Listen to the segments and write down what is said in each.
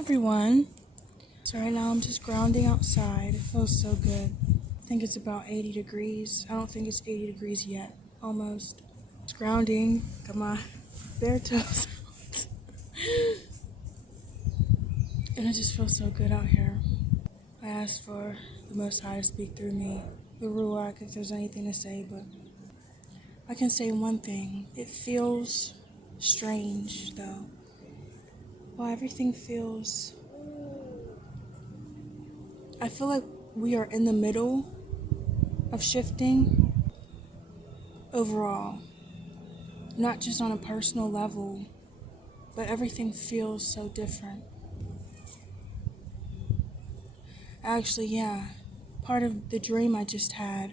everyone. So right now I'm just grounding outside. It feels so good. I think it's about 80 degrees. I don't think it's 80 degrees yet. Almost. It's grounding. Got my bare toes out. And it just feels so good out here. I asked for the Most High to speak through me. The Ruach, if there's anything to say, but I can say one thing. It feels strange though. Well, everything feels... I feel like we are in the middle of shifting overall, not just on a personal level, but everything feels so different. Actually, yeah, part of the dream I just had,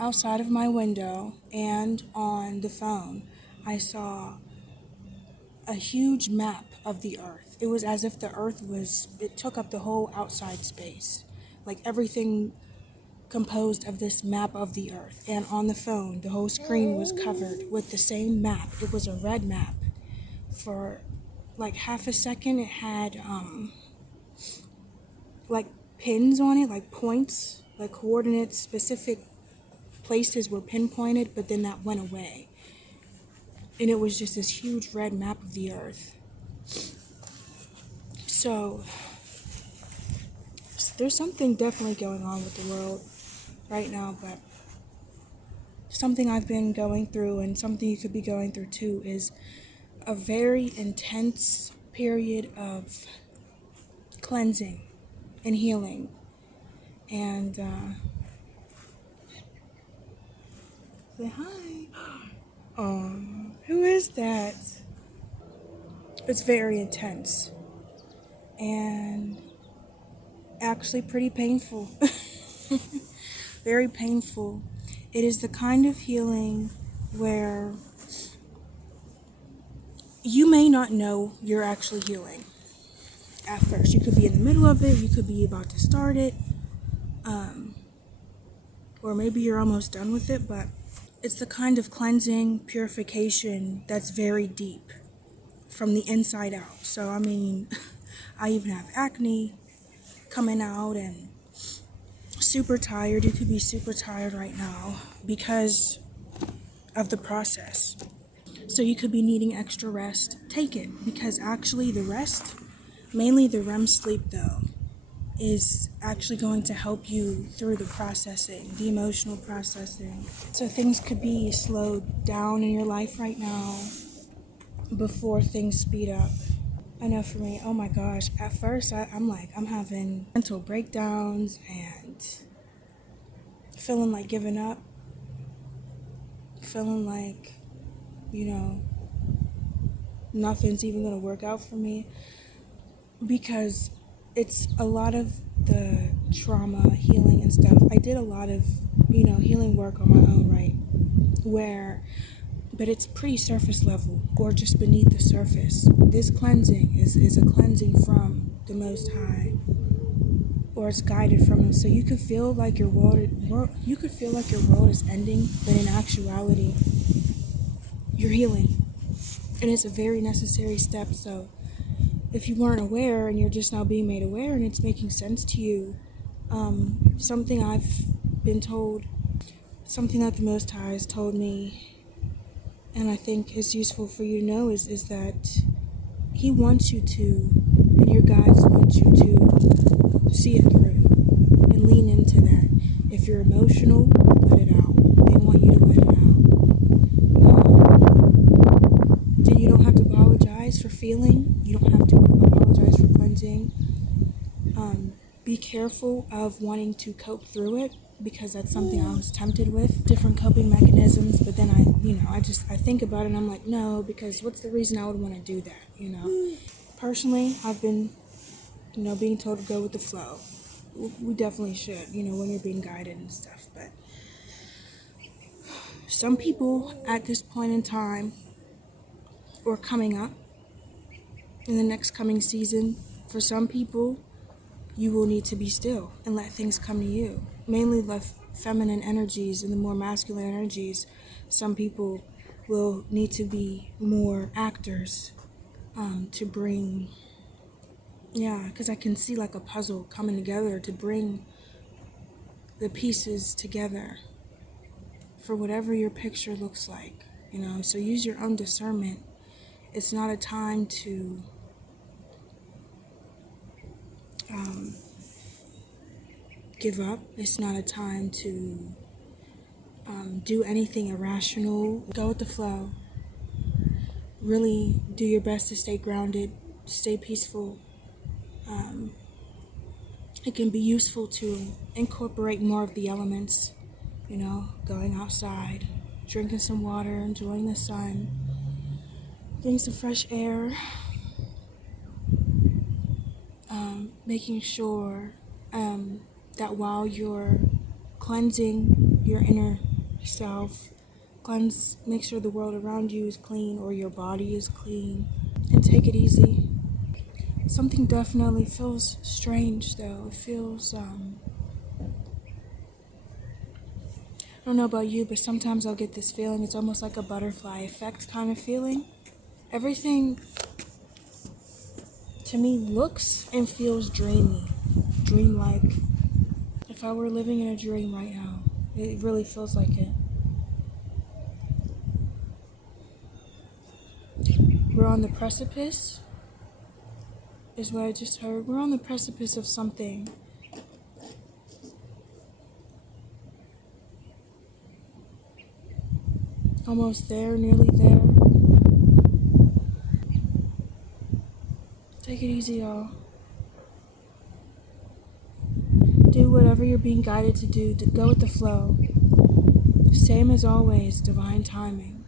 outside of my window and on the phone, I saw a huge map of the earth. It was as if the earth it took up the whole outside space. Like everything composed of this map of the earth. And on the phone, the whole screen was covered with the same map. It was a red map. For like half a second, it had like pins on it, like points, like coordinates, specific places were pinpointed, but then that went away. And it was just this huge red map of the earth. So there's something definitely going on with the world right now, but something I've been going through and something you could be going through too is a very intense period of cleansing and healing. And say hi. Who is that? It's very intense and actually pretty painful. Very painful. It is the kind of healing where you may not know you're actually healing at first. You could be in the middle of it, you could be about to start it, or maybe you're almost done with it, but it's the kind of cleansing, purification that's very deep from the inside out. So, I mean, I even have acne coming out and super tired. You could be super tired right now because of the process. So you could be needing extra rest. Take it, because actually the rest, mainly the REM sleep though, is actually going to help you through the processing, the emotional processing. So things could be slowed down in your life right now before things speed up. I know for me, oh my gosh, at first I'm having mental breakdowns and feeling like giving up, feeling like, nothing's even gonna work out for me, because it's a lot of the trauma healing and stuff. I did a lot of, healing work on my own, right? But it's pretty surface level or just beneath the surface. This cleansing is a cleansing from the Most High, or it's guided from Him. So you could feel like your world is ending, but in actuality, you're healing, and it's a very necessary step. So if you weren't aware and you're just now being made aware and it's making sense to you, something I've been told, something that the Most High has told me, and I think is useful for you to know is that He wants you to, and your guides want you to see it through and lean into that. If you're emotional, let it out. They want you to let it out. And you don't have to apologize for feeling. You don't have to apologize for cleansing. Be careful of wanting to cope through it, because that's something I was tempted with, different coping mechanisms. But then I think about it and I'm like, no, because what's the reason I would want to do that, Personally, I've been, being told to go with the flow. We definitely should, when you're being guided and stuff. But some people at this point in time, or coming up in the next coming season, for some people, you will need to be still and let things come to you. Mainly the feminine energies and the more masculine energies. Some people will need to be more actors to bring Yeah, because I can see like a puzzle coming together to bring the pieces together for whatever your picture looks like, you know. So use your own discernment. It's not a time to um, give up. It's not a time to do anything irrational. Go with the flow. Really do your best to stay grounded, stay peaceful. It can be useful to incorporate more of the elements, you know, going outside, drinking some water, enjoying the sun, getting some fresh air, making sure that while you're cleansing your inner self, make sure the world around you is clean or your body is clean, and take it easy. Something definitely feels strange though. It feels, I don't know about you, but sometimes I'll get this feeling. It's almost like a butterfly effect kind of feeling. Everything to me looks and feels dreamlike. If I were living in a dream right now, it really feels like it. We're on the precipice, is what I just heard. We're on the precipice of something. Almost there, nearly there. Take it easy, y'all. Do whatever you're being guided to do, to go with the flow. Same as always, divine timing.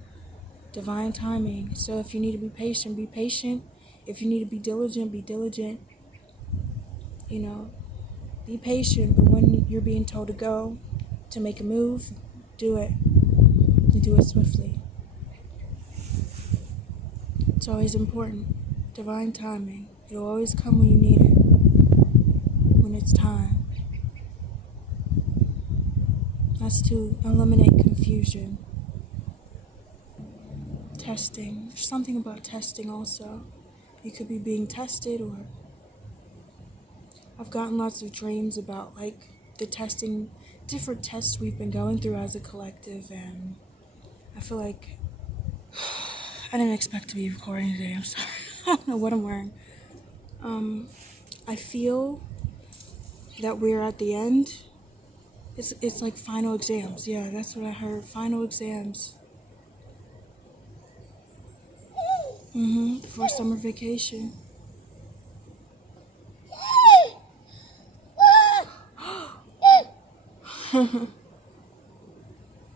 Divine timing. So if you need to be patient, be patient. If you need to be diligent, be diligent. You know, be patient, but when you're being told to go, to make a move, do it. You do it swiftly. It's always important. Divine timing. It'll always come when you need it. When it's time. That's to eliminate confusion. Testing. There's something about testing also. You could be being tested, or I've gotten lots of dreams about like the testing, different tests we've been going through as a collective, and I feel like I didn't expect to be recording today. I'm sorry. I don't know what I'm wearing. I feel that we're at the end. It's like final exams. Yeah, that's what I heard. Final exams. For summer vacation.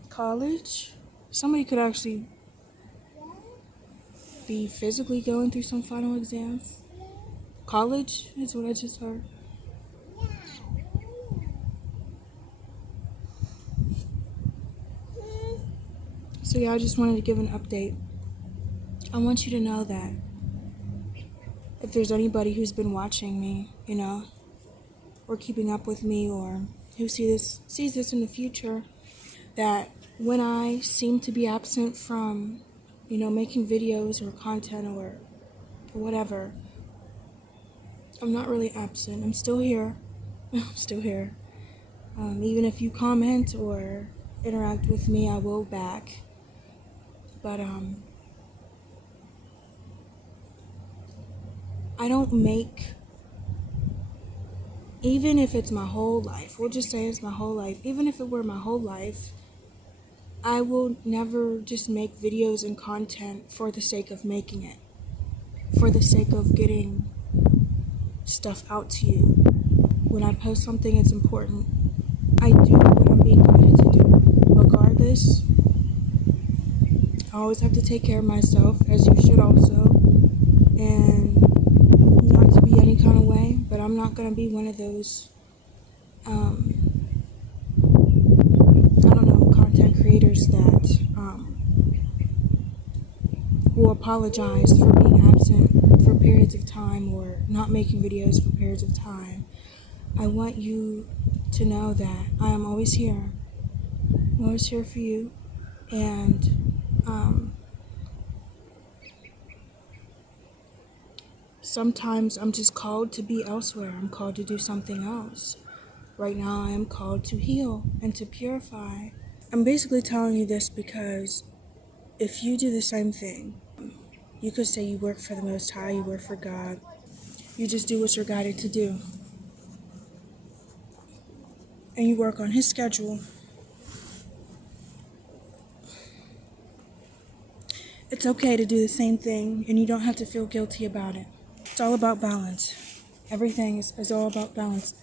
College? Somebody could actually be physically going through some final exams. College is what I just heard. So yeah, I just wanted to give an update. I want you to know that if there's anybody who's been watching me, you know, or keeping up with me, or who sees this in the future, that when I seem to be absent from, you know, making videos or content or whatever, I'm not really absent. I'm still here. I'm still here. Even if you comment or interact with me, I will back. But I don't make, even if it's my whole life, we'll just say it's my whole life, even if it were my whole life, I will never just make videos and content for the sake of making it, for the sake of getting stuff out to you. When I post something, it's important. I do what I'm being guided to do. Regardless, I always have to take care of myself, as you should also, and not to be any kind of way, but I'm not going to be one of those, content creators that will apologize for being absent for periods of time or not making videos for periods of time. I want you to know that I am always here. I'm always here for you. And sometimes I'm just called to be elsewhere. I'm called to do something else. Right now, I am called to heal and to purify. I'm basically telling you this because if you do the same thing, you could say you work for the Most High, you work for God. You just do what you're guided to do. And you work on His schedule. It's okay to do the same thing, and you don't have to feel guilty about it. It's all about balance. Everything is all about balance.